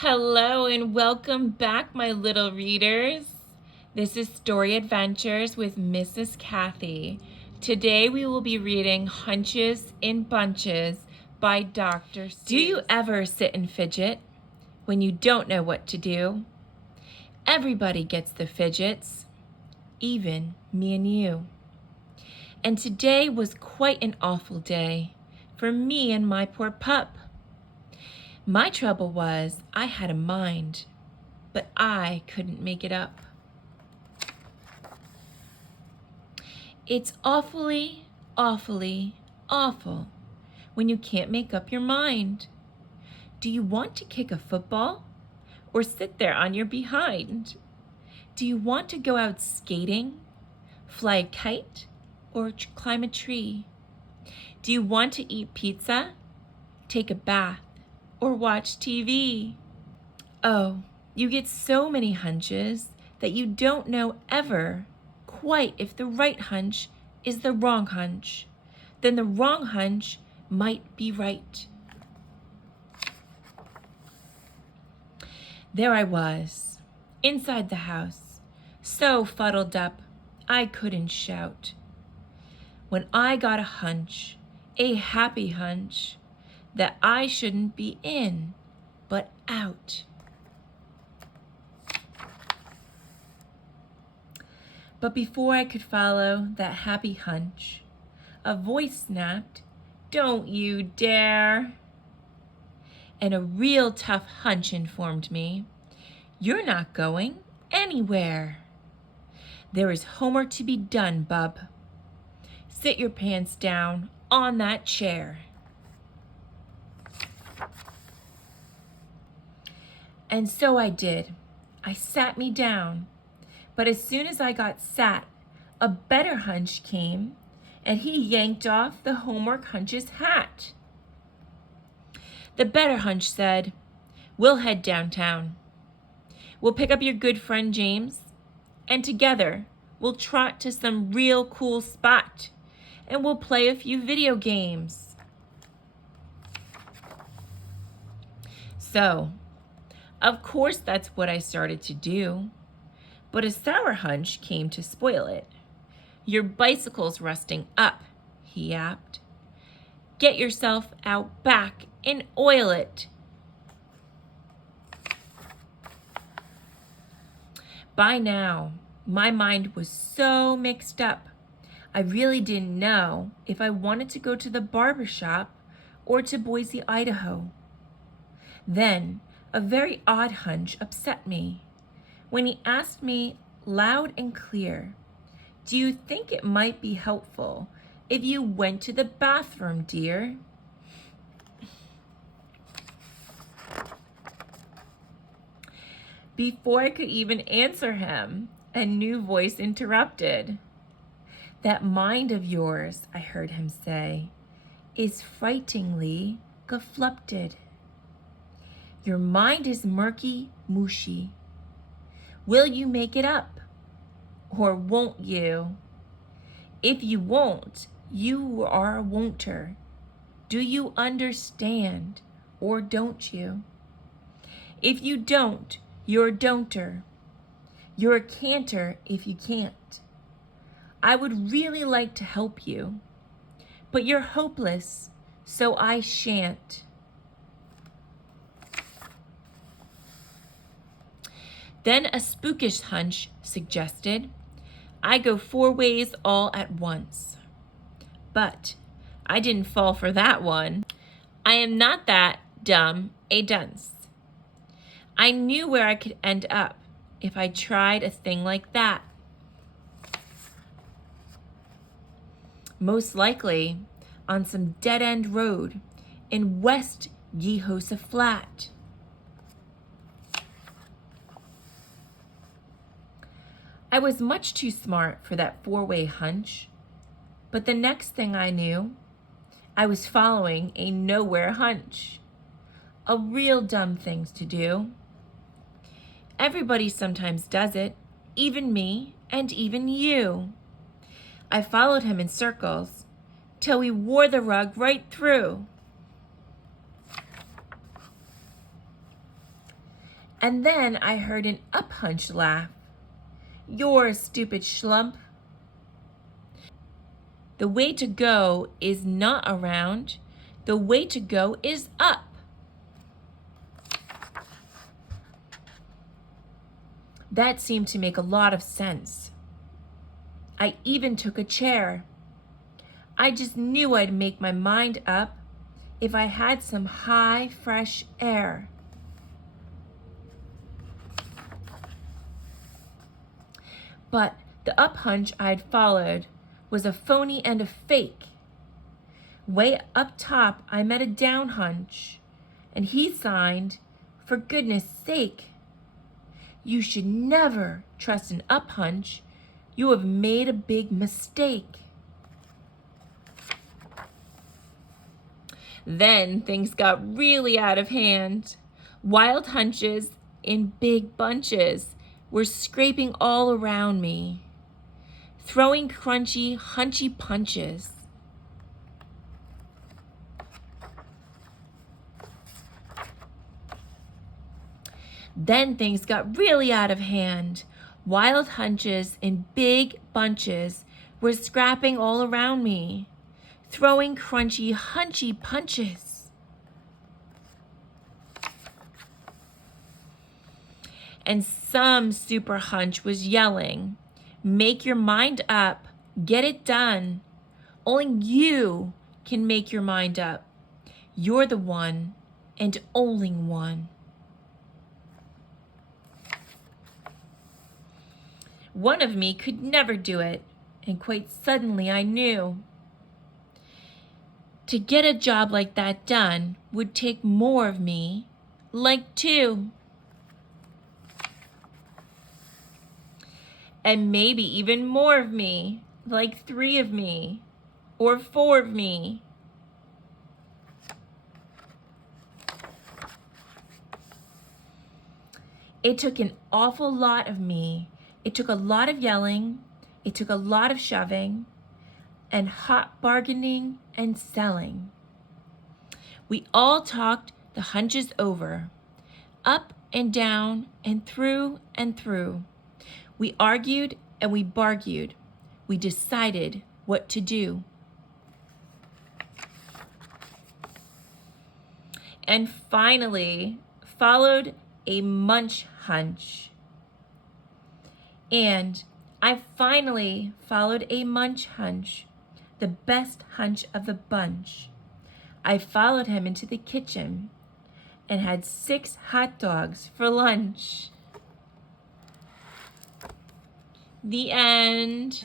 Hello and welcome back, my little readers. This is Story Adventures with Mrs. Kathy. Today we will be reading Hunches in Bunches by Dr. Seuss. Do you ever sit and fidget when you don't know what to do? Everybody gets the fidgets, even me and you. And today was quite an awful day for me and my poor pup. My trouble was I had a mind, but I couldn't make it up. It's awfully, awfully, awful when you can't make up your mind. Do you want to kick a football or sit there on your behind? Do you want to go out skating, fly a kite, or climb a tree? Do you want to eat pizza, take a bath, or watch TV? Oh, you get so many hunches that you don't know ever quite if the right hunch is the wrong hunch. Then the wrong hunch might be right. There I was, inside the house, so fuddled up I couldn't shout. When I got a hunch, a happy hunch, that I shouldn't be in, but out. But before I could follow that happy hunch, a voice snapped, "Don't you dare!" And a real tough hunch informed me, "You're not going anywhere. There is homework to be done, bub. Sit your pants down on that chair." And so I did. I sat me down. But as soon as I got sat, a better hunch came, and he yanked off the homework hunch's hat. The better hunch said, "We'll head downtown. We'll pick up your good friend James, and together we'll trot to some real cool spot, and we'll play a few video games." So, of course that's what I started to do. But a sour hunch came to spoil it. "Your bicycle's rusting up," he yapped. "Get yourself out back and oil it." By now, my mind was so mixed up, I really didn't know if I wanted to go to the barber shop or to Boise, Idaho. Then, a very odd hunch upset me when he asked me loud and clear, "Do you think it might be helpful if you went to the bathroom, dear?" Before I could even answer him, a new voice interrupted. "That mind of yours," I heard him say, "is frighteningly geflupted. Your mind is murky, mushy. Will you make it up, or won't you? If you won't, you are a won'ter. Do you understand, or don't you? If you don't, you're a don'ter. You're a canter if you can't. I would really like to help you, but you're hopeless, so I shan't." Then a spookish hunch suggested I go 4 ways all at once. But I didn't fall for that one. I am not that dumb a dunce. I knew where I could end up if I tried a thing like that. Most likely on some dead-end road in West Yehosa Flat. I was much too smart for that 4-way hunch, but the next thing I knew, I was following a nowhere hunch. A real dumb thing to do. Everybody sometimes does it, even me and even you. I followed him in circles till we wore the rug right through. And then I heard an up hunch laugh. You're a stupid schlump. The way to go is not around. The way to go is up. That seemed to make a lot of sense. I even took a chair. I just knew I'd make my mind up if I had some high, fresh air. But the up hunch I'd followed was a phony and a fake. Way up top, I met a down hunch, and he signed, "For goodness sake." You should never trust an up hunch. You have made a big mistake. Then things got really out of hand. Wild hunches in big bunches were scraping all around me, throwing crunchy, hunchy punches. Then things got really out of hand. Wild hunches in big bunches were scrapping all around me, throwing crunchy, hunchy punches. And some super hunch was yelling, "Make your mind up, get it done. Only you can make your mind up. You're the one and only one." One of me could never do it, and quite suddenly I knew. To get a job like that done would take more of me, like 2. And maybe even more of me, like 3 of me, or 4 of me. It took an awful lot of me. It took a lot of yelling. It took a lot of shoving and hot bargaining and selling. We all talked the hunches over, up and down and through and through. We argued and we bargued. We decided what to do. And finally followed a munch hunch. And I finally followed a munch hunch, the best hunch of the bunch. I followed him into the kitchen and had 6 hot dogs for lunch. The end.